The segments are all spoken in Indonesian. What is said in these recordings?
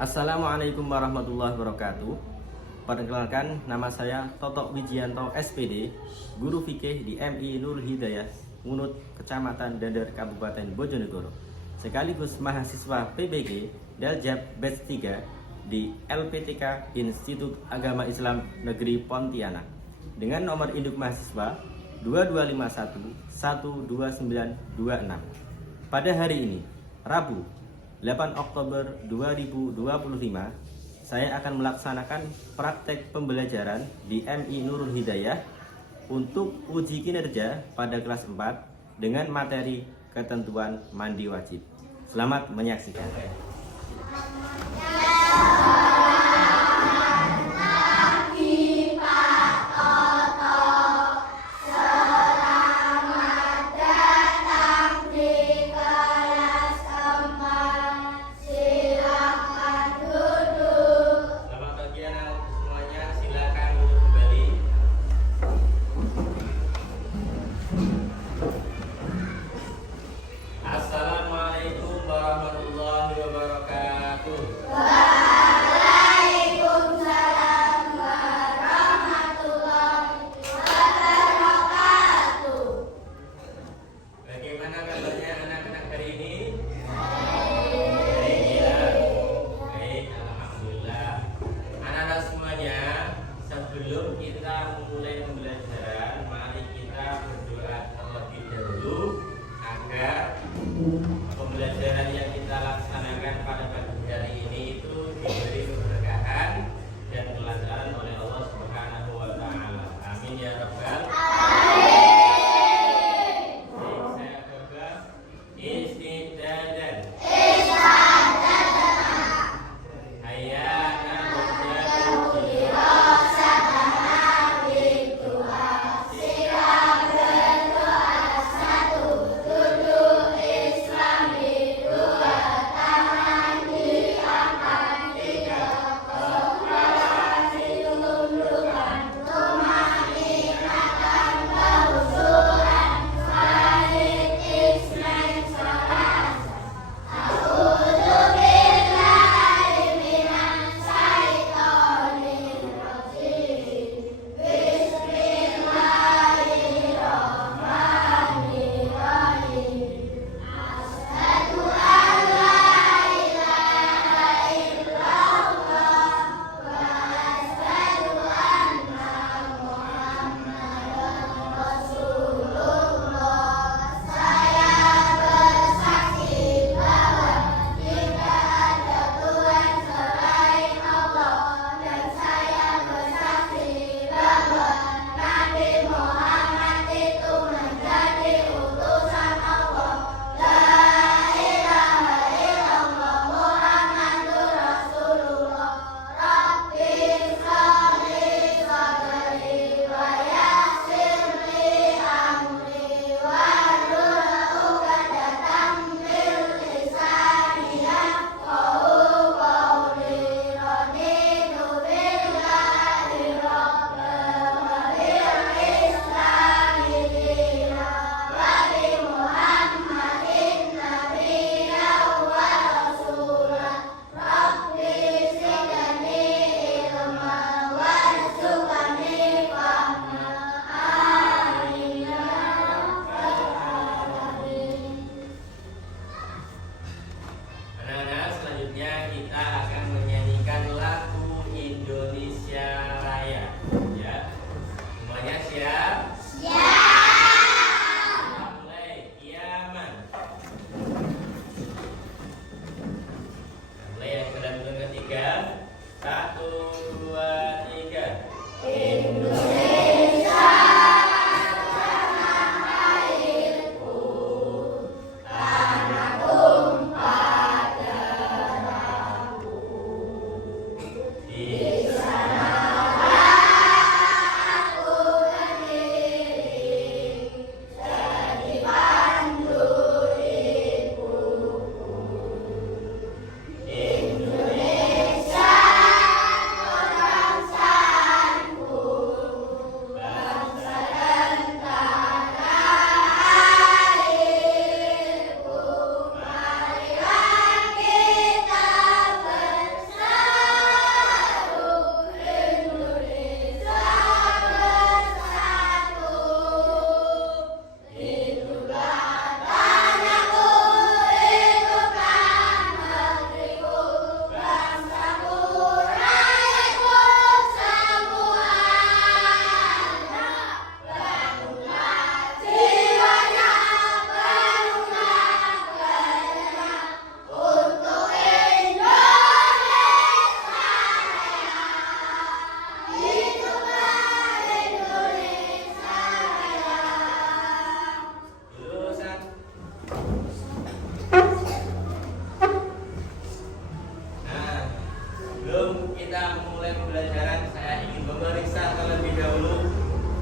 Assalamualaikum warahmatullahi wabarakatuh. Perkenalkan, nama saya Toto Wijianto SPD, guru fikih di MI Nurul Hidayah, Ngunut, Kecamatan Dadar, Kabupaten Bojonegoro, sekaligus mahasiswa PBG Daljab Batch 3 di LPTK Institut Agama Islam Negeri Pontianak dengan nomor induk mahasiswa 2251 12926. Pada hari ini, Rabu 8 Oktober 2025, saya akan melaksanakan praktek pembelajaran di MI Nurul Hidayah untuk uji kinerja pada kelas 4 dengan materi ketentuan mandi wajib. Selamat menyaksikan. Assalamualaikum warahmatullahi wabarakatuh. Waalaikumsalam warahmatullahi wabarakatuh. Bagaimana kabarnya anak-anak hari ini? Baik ya. Baik, alhamdulillah. Anak-anak semuanya, sebelum kita memulai pembelajaran, mari kita berdoa terlebih dahulu agar pembelajaran yang kita laksanakan pada pagi hari ini sebelum kita memulai pembelajaran, saya ingin memeriksa terlebih dahulu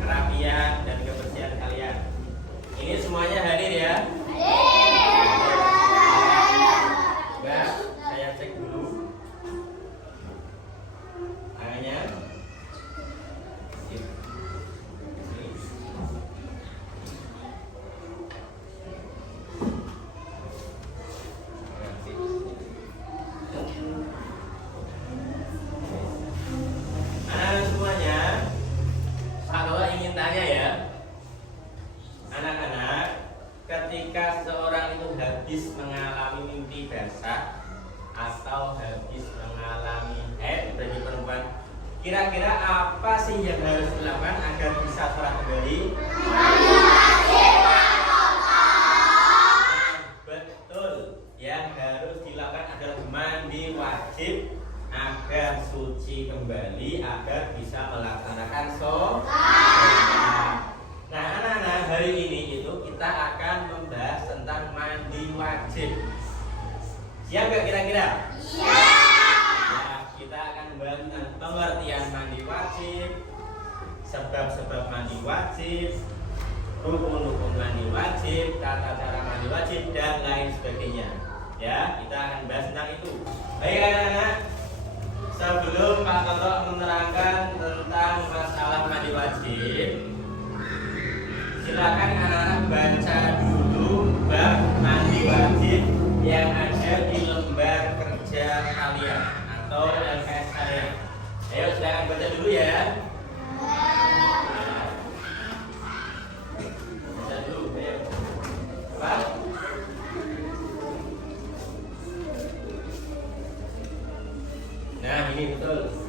kerapian dan kebersihan kalian. Ini semuanya hadir ya? Coba saya cek dulu tangannya. Ketika seorang itu habis mengalami mimpi basah atau habis mengalami haid bagi perempuan, kira-kira apa sih yang harus dilakukan agar bisa sholat kembali? Betul, yang harus dilakukan adalah mandi wajib agar suci kembali, agar bisa melaksanakan sholat. Nah, anak-anak, hari ini itu kita akan membahas tentang mandi wajib. Siap gak kira-kira? Siap. Nah, kita akan membahas tentang pengertian mandi wajib, sebab-sebab mandi wajib, rukun-rukun mandi wajib, tata cara mandi wajib, dan lain sebagainya. Ya, kita akan bahas tentang itu. Baik anak-anak, sebelum Pak Toto menerangkan tentang masalah mandi wajib, silakan anak-anak baca dulu bab mandi wajib yang ada di lembar kerja kalian atau LKS kalian. Ayo silakan baca dulu ya. Baca dulu, ayo. Pak. Nah, ini betul.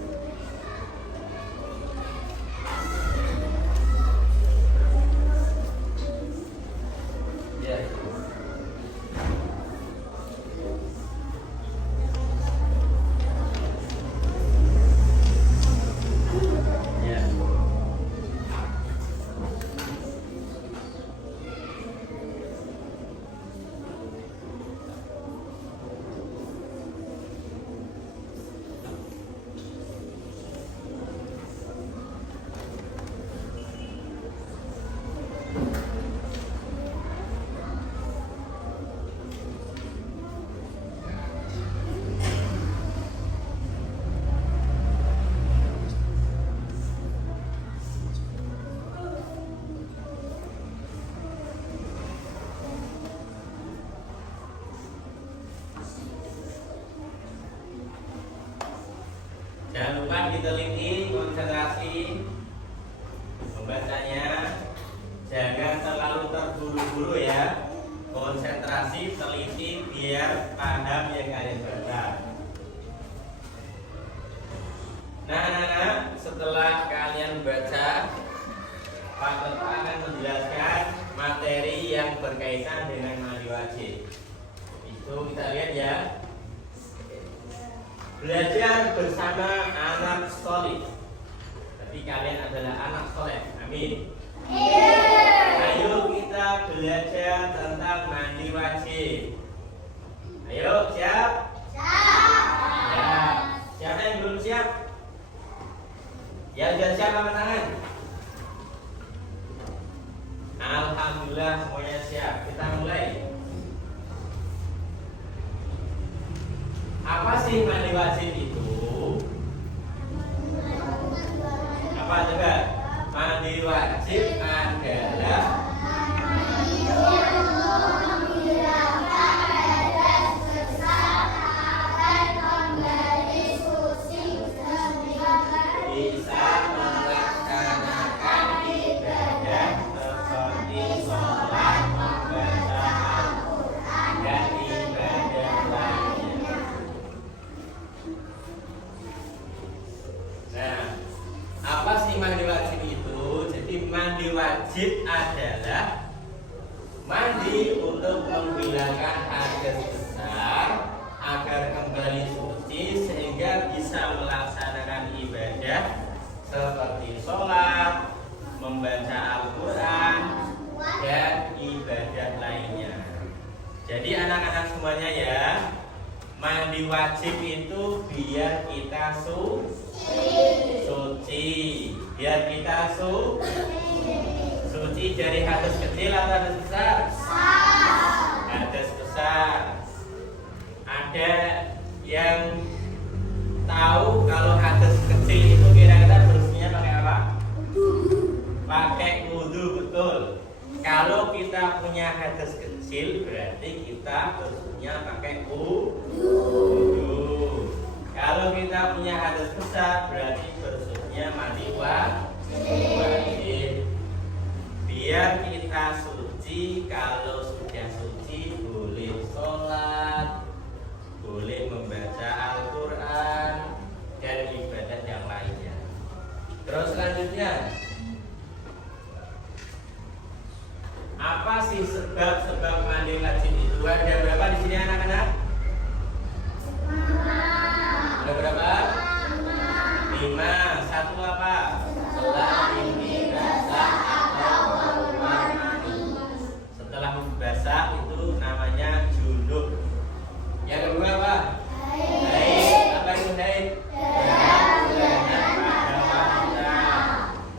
Jangan lupa diteliti, konsentrasi membacanya. Jangan terlalu terburu-buru ya. Konsentrasi, teliti biar paham yang kalian baca. Nah anak-anak, setelah kalian baca, Pak Toto akan menjelaskan materi yang berkaitan dengan mandi wajib. Itu kita lihat ya. Belajar bersama anak soleh. Tapi kalian adalah anak soleh. Amin. Ayo kita belajar tentang mandi wajib. Ayo, siap? Siap. Siapa yang belum siap? Yang sudah siap angkat tangan. Alhamdulillah semuanya siap. Kita mulai. Apa sih mandi wajib itu? Apa coba? Mandi wajib adalah bisa melaksanakan ibadah seperti sholat, membaca Al-Quran, dan ibadah lainnya. Nah, apa sih mandi wajib itu? Jadi mandi wajib adalah mandi untuk menghilangkan hadas besar agar kembali suci sehingga bisa melaksanakan ibadah seperti sholat, membaca Al-Quran, dan ibadah lainnya. Jadi anak-anak semuanya ya, mandi wajib itu biar kita kita suci. Biar kita suci dari hadas kecil atau hadas besar? Hadas besar. Ada yang tahu kalau hadas kecil itu kira-kira bersihnya pakai apa? Pakai wudu, betul. Kalau kita punya hadas kecil berarti kita bersihnya pakai wudu. Kalau kita punya hadas besar berarti bersihnya mandi wajib. Biar kita suci, kalau sudah suci boleh sholat, boleh membaca Al-Quran dan ibadah yang lainnya. Terus selanjutnya, apa sih sebab-sebab mandi wajib itu? Ada berapa di sini anak-anak? Ada berapa? 5. Satu apa? Setelah ini basah atau keluar mani. Setelah basah itu namanya junub. Yang kedua apa? Haid. Apa itu haid?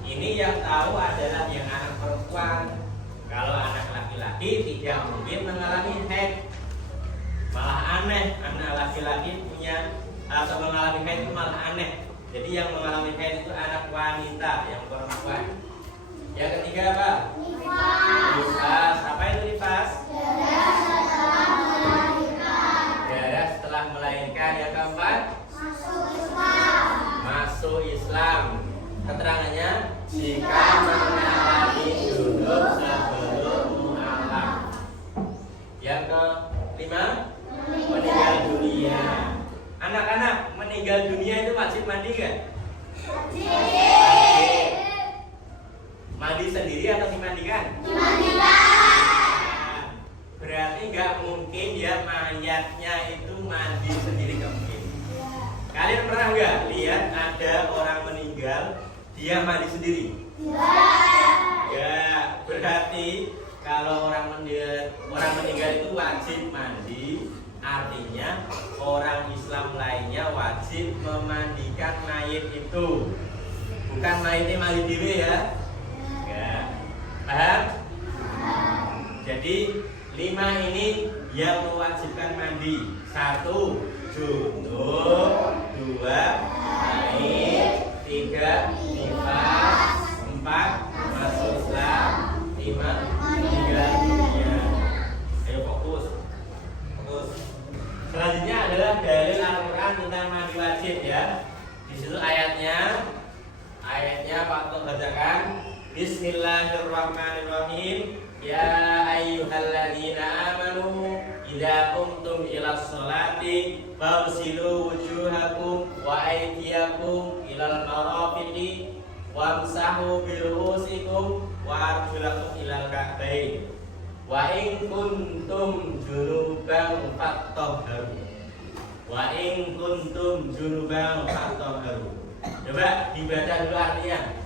Ini yang tahu adalah yang anak perempuan. Kalau anak laki-laki tidak mungkin mengalami haid. Malah aneh, anak laki-laki punya atau mengalami haid itu malah aneh. Jadi yang mengalami haid itu anak wanita, yang perempuan. Yang ketiga apa? Nifas. Apa itu nifas? Darah setelah melahirkan. Yang keempat? Masuk Islam. Keterangannya, jika mengalami junub sebelum mu'alaf. Yang kelima, meninggal dunia. Anak-anak, meninggal dunia itu wajib mandi kan? Wajib. Mandi sendiri atau dimandikan? Dimandikan. Berarti nggak mungkin ya mayatnya itu mandi sendiri, nggak mungkin. Kalian pernah nggak lihat ada orang meninggal dia mandi sendiri? Ya, berarti kalau orang meninggal itu wajib mandi. Artinya orang Islam lainnya wajib memandikan mayit itu. Bukan mayitnya mandi diri ya. Ya. Paham? Jadi 5 ini yang mewajibkan mandi. 1. Junub. 2. Haid. 3. Nifas. 4. Masuk Islam. 5. Meninggal dunia. Ayo fokus. Selanjutnya adalah dalil Al-Quran tentang mandi wajib ya. Di situ ayatnya Pak bacakan. Bismillahirrahmanirrahim. Ya ayyuhalladzina amanu idza qumtum ilas sholati fagsilu wujuhakum wa aydiyakum ilal marafiqi wamsahu biru'usikum wa arjulakum ilal ka'bain. Wa in kuntum junuban fattahharu. Wa in kuntum junuban fattahharu. Coba dibaca dulu artinya.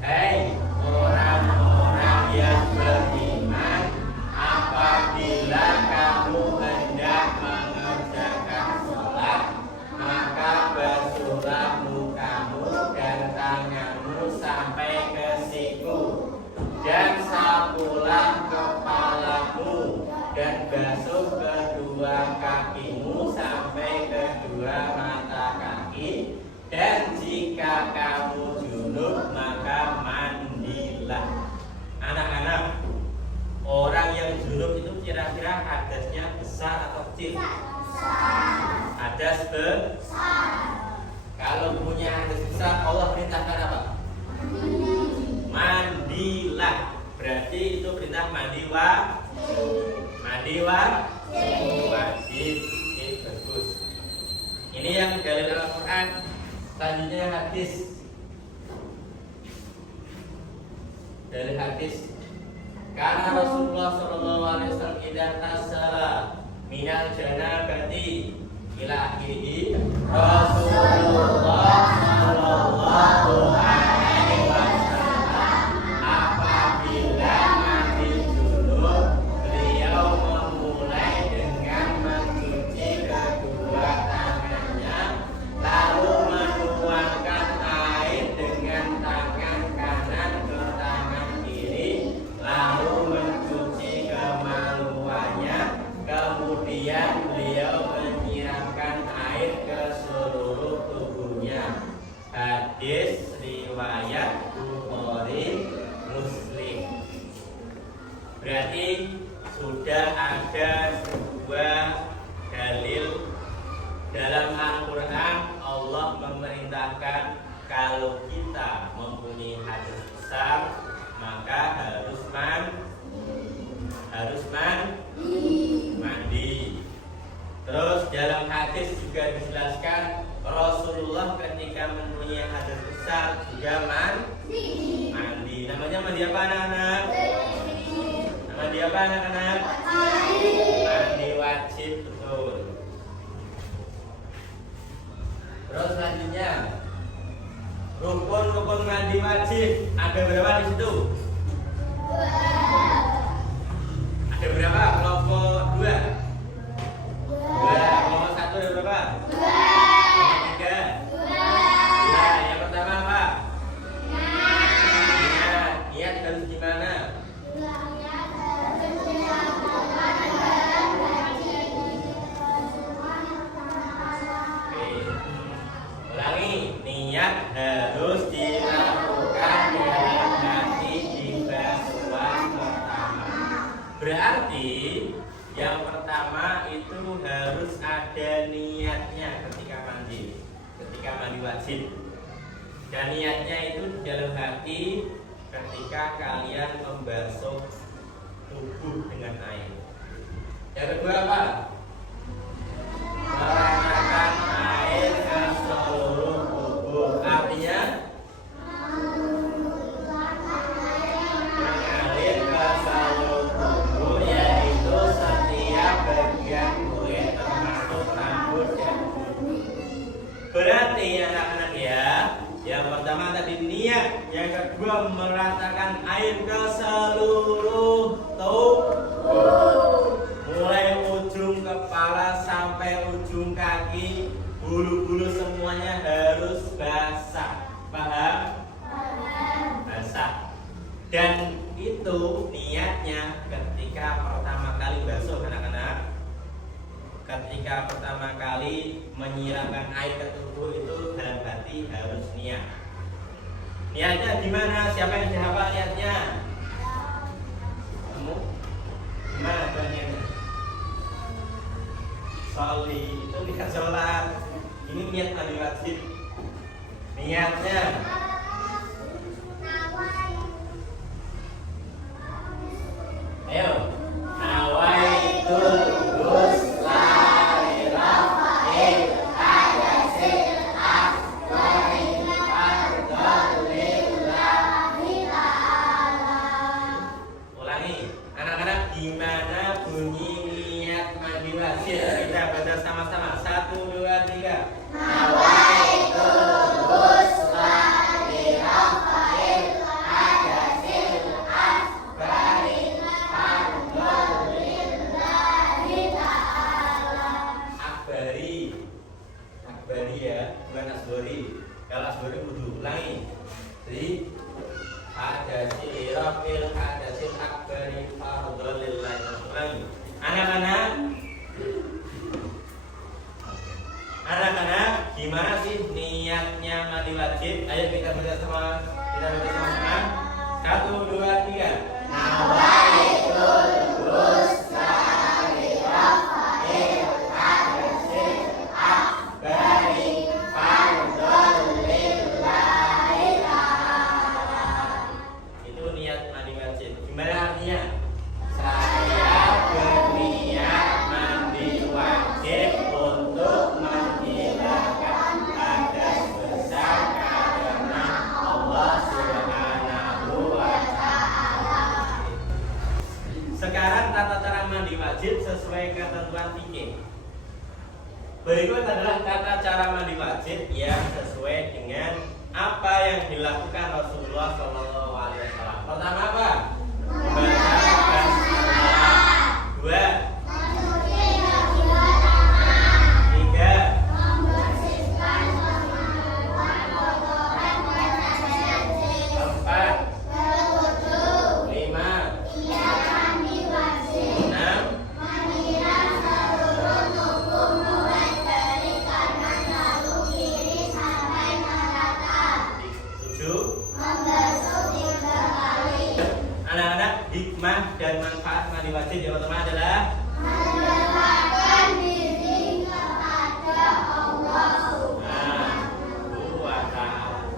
Hei orang-orang yang beriman, apabila kamu hendak mengerjakan sholat, maka basuhlah mukamu dan tanganmu sampai ke siku, dan sapulah kepalamu, dan basuh kedua kakimu sampai kedua mata kaki. Dan jika kamu junub maka mandilah. Anak-anak, orang yang junub itu kira-kira hadasnya besar atau kecil? Hadas besar. Kalau punya hadas besar, Allah perintahkan apa? Mandilah. Berarti itu perintah mandi wajib. Ini bagus. Ini yang dalil Al-Quran. Selanjutnya hadis. Dari hadis, karena Rasulullah SAW idza tasala minal janabati ila akhirih, Rasulullah sallallahu alaihi wasallam apabila mandi junub, beliau memulai dengan mencuci kedua tangannya, lalu selanjutnya, rukun mandi wajib ada berapa di situ? Ada berapa? Kelompok 2. Kelompok 1 ada berapa? 3. Nah, yang pertama apa? Niat harus gimana? Ulangi, niat harus dilakukan dalam hati di basuhan pertama. Berarti yang pertama itu harus ada niatnya ketika mandi wajib. Dan niatnya itu di dalam hati ketika kalian membasuh tubuh dengan air. Yang kedua apa? Meratakan air ke seluruh tubuh. Artinya mengalir ke seluruh tubuh, yaitu setiap bagian kulit termasuk rambut dan kuku. Berarti anak-anak ya, yang pertama tadi niat, yang kedua meratakan air ke seluruh tubuh, mulai ujung kepala sampai ujung kaki, bulu-bulu semuanya harus basah. Paham? Basah. Dan itu niatnya ketika pertama kali basuh anak-anak. Ketika pertama kali menyiramkan air ke tubuh itu dalam hati harus niat. Niatnya gimana? Siapa yang jawab niatnya? Kamu? Gimana niatnya? Soli itu niat sholat. Ini niat mandi wajib. Niatnya ayo. Nawaitul ghusla li rafa'il hadasil akbari fardhu lillahi ta'ala. Ulangi, anak-anak, gimana bunyi niat mandi wajib? Kita baca sama-sama. 1, 2, 3. Nawaitul ghusla li rafa'il hadasil akbari fardhu lillahi ta'ala. Akbari ya, bukan asbori. Kalau asbori wudu. Ulangi. Jadi hadasil akbari fardhu lillahi. Ulangi. Anak-anak, gimana sih niatnya mandi wajib? Ayo kita baca sama-sama. 1, 2, 3. Nawaitul ghusla li rafa'il hadasil akbari fardhu lillahi ta'ala. Itu niat mandi wajib. Gimana artinya? Saya berniat mandi wajib untuk menghilangkan hadas besar karena Allah Subhanahu wa ta'ala. Sekarang tata cara mandi wajib sesuai ketentuan fikih. Berikut adalah tata cara mandi wajib yang sesuai dengan apa yang dilakukan Rasulullah SAW. Pertama apa? Membaca basmalah. 2. 3. Membersihkan kemaluan kotoran dan najis. 4. Berwudu. 5. Niat mandi wajib. 6. Menyiram seluruh tubuh mulai dari kanan lalu kiri sampai merata. 7. Membasuh 3 kali. Anak-anak, hikmah dan manfaat mandi wajib yang pertama adalah Mendekatkan diri kepada Allah Subhanahu wa ta'ala.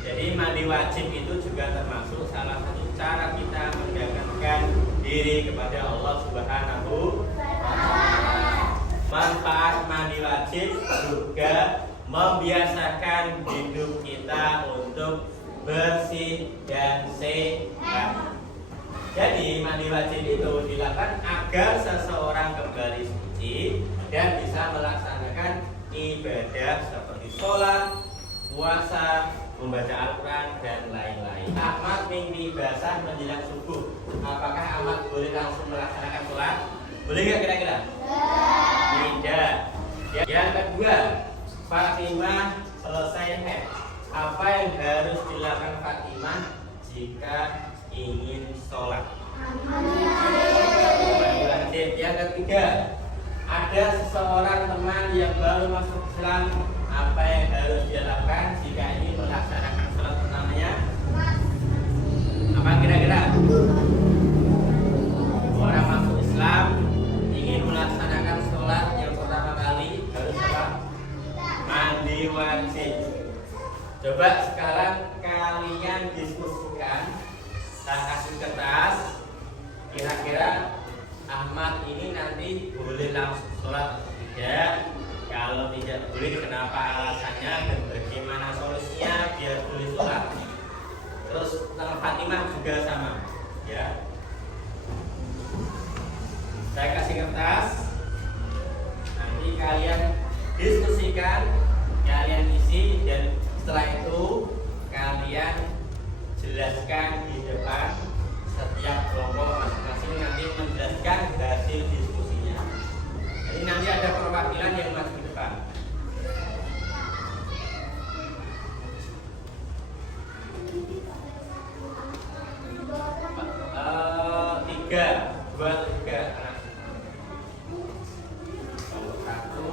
Jadi mandi wajib itu juga termasuk salah satu cara kita mendekatkan diri kepada Allah Subhanahu wa ta'ala. Manfaat mandi wajib juga membiasakan hidup kita untuk bersih dan sehat. Jadi mandi wajib itu dilakukan agar seseorang kembali suci dan bisa melaksanakan ibadah seperti sholat, puasa, membaca Al-Quran, dan lain-lain. Ahmad mimpi basah menjelang subuh. Apakah Ahmad boleh langsung melaksanakan sholat? Boleh nggak kira-kira? Tidak. Yang kedua, Fatimah selesai haid. Apa yang harus dilakukan Fatimah jika ingin sholat? Yang ketiga, ada seseorang teman yang baru masuk Islam. Apa yang harus dia lakukan jika ingin melaksanakan sholat pertamanya? Apa kira-kira? Orang masuk Islam ingin melaksanakan sholat yang pertama kali harus apa? Mandi wajib. Coba sekarang kalian diskusikan. Saya kasih kertas. Kira-kira Ahmad ini nanti boleh langsung sholat atau tidak? Kalau tidak boleh, kenapa alasannya dan bagaimana solusinya biar boleh sholat? Terus tentang Fatimah juga sama, ya. Saya kasih kertas. Nanti kalian diskusikan, kalian isi, dan setelah itu kalian jelaskan di depan. Setiap kelompok masing-masing nanti menjelaskan hasil diskusinya. Jadi nanti ada perwakilan yang maju di depan. Tiga, dua, tiga. Satu,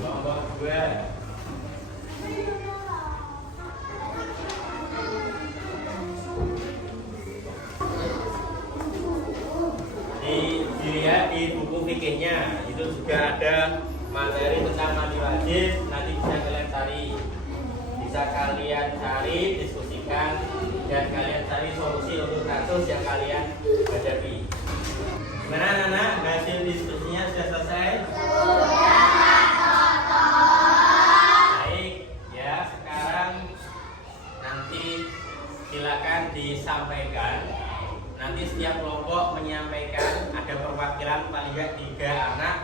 kelompok dua. Dilihat di buku fikihnya itu juga ada materi tentang mandi wajib. Nanti bisa kalian cari, diskusikan, dan kalian cari solusi untuk kasus yang kalian hadapi. Gimana anak-anak? Hasil diskusinya sudah selesai? Baik, ya sekarang nanti silakan disampaikan. Nanti setiap kelompok menyampaikan, ada perwakilan paling tidak 3 anak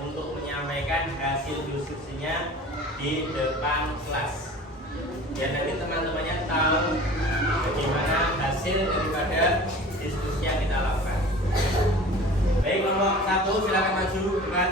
untuk menyampaikan hasil diskusinya di depan kelas. Dan nanti teman-temannya tahu bagaimana hasil daripada diskusi yang kita lakukan. Baik, kelompok 1 silakan maju depan.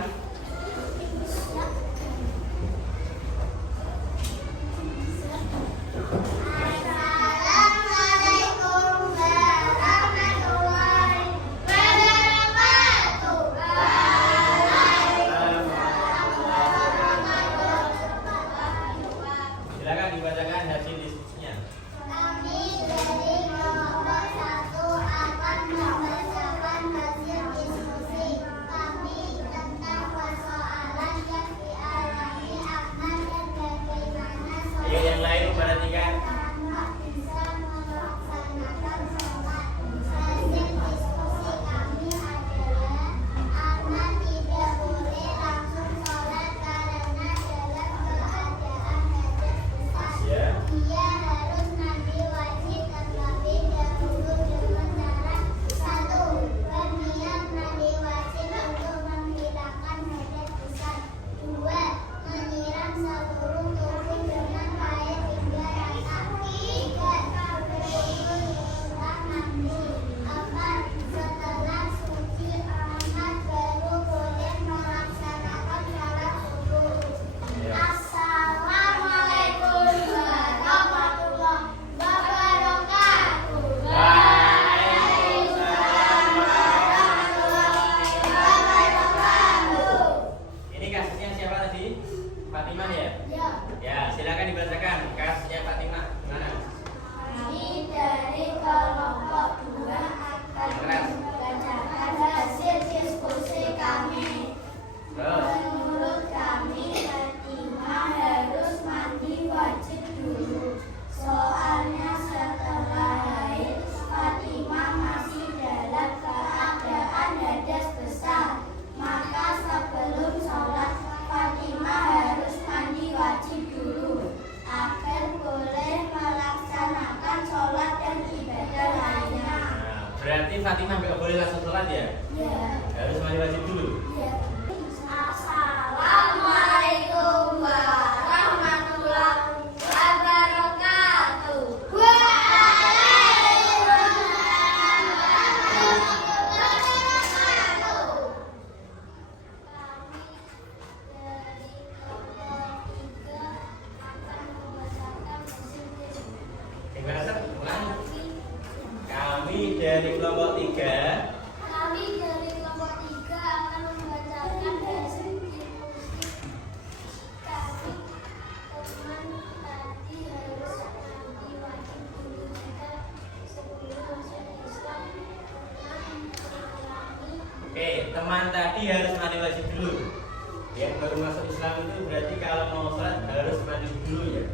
Yang baru masuk Islam itu berarti kalau mau sholat harus mandi dulu ya.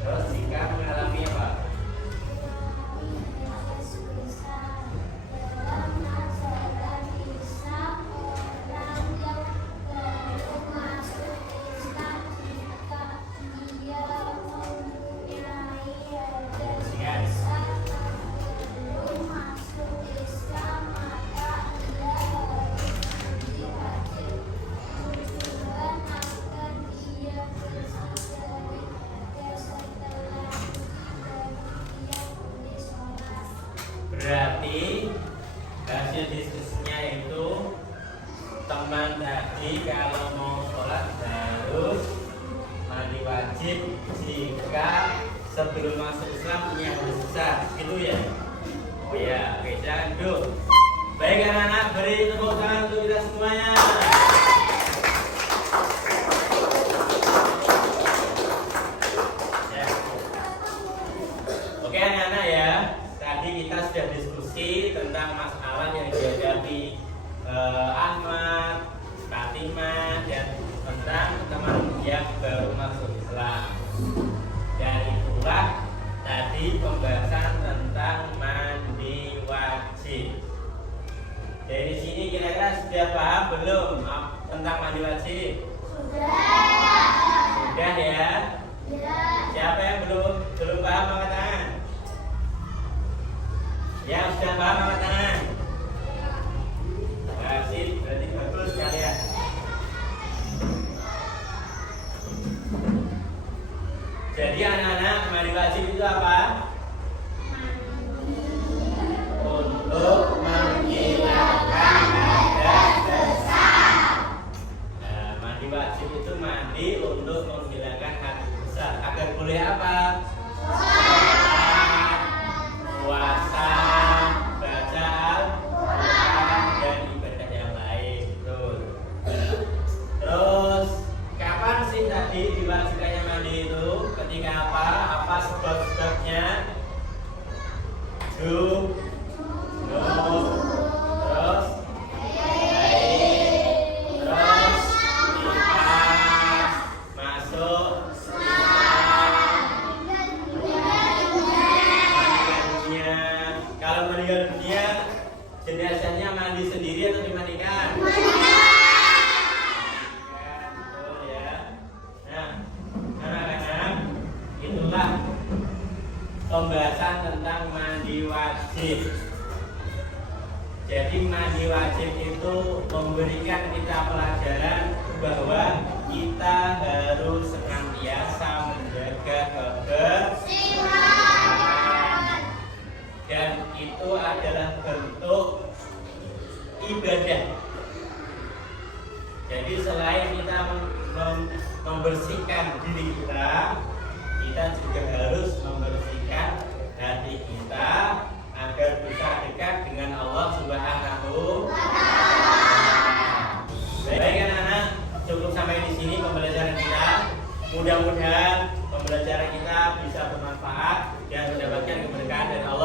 Terus jika mengalami apa? Berarti hasil diskusinya itu teman tadi kalau mau sholat harus mandi wajib jika sebelum masuk Islam punya hadis besar, gitu ya? Oh ya, oke, jangan dulu. Baik anak-anak, beri tepuk tangan untuk kita semuanya. Ya. Oke anak-anak ya. Tadi kita sudah diskusi tentang masalah yang dihadapi Ahmad, Fatimah, dan tentang teman yang baru masuk Islam. Dan itulah tadi pembahasan tentang mandi wajib. Dari sini kira-kira sudah paham belum tentang mandi wajib? Sudah ya? Siapa yang belum paham angkat tangan? Yang sudah paham angkat tangan. Masih berarti bagus kalian. Jadi anak-anak, mandi wajib itu apa? Untuk menghilangkan hadas besar. Nah, mandi wajib itu mandi untuk menghilangkan hadas besar. Agar boleh apa? Puasa, baca Al-Quran, dan ibadah yang lain. Terus kapan sih tadi diwajibkannya mandi itu? Ketika apa? Apa sebab-sebabnya? Junub, terus haid, terus nifas, masuk kalau meninggal dunia, jenazahnya mandi sendiri atau dimandikan? Betul ya. Nah, anak-anak, itulah pembahasan tentang mandi wajib. Jadi mandi wajib itu memberikan kita pelajaran bahwa kita harus senantiasa menjaga kebersihan. Dan itu adalah bentuk ibadah. Jadi selain kita membersihkan diri kita, kita juga harus membersihkan hati kita agar bisa dekat dengan Allah Subhanahu wa Ta'ala. Baik anak-anak, cukup sampai di sini pembelajaran kita. Mudah-mudahan pembelajaran kita bisa bermanfaat dan mendapatkan keberkahan dari Allah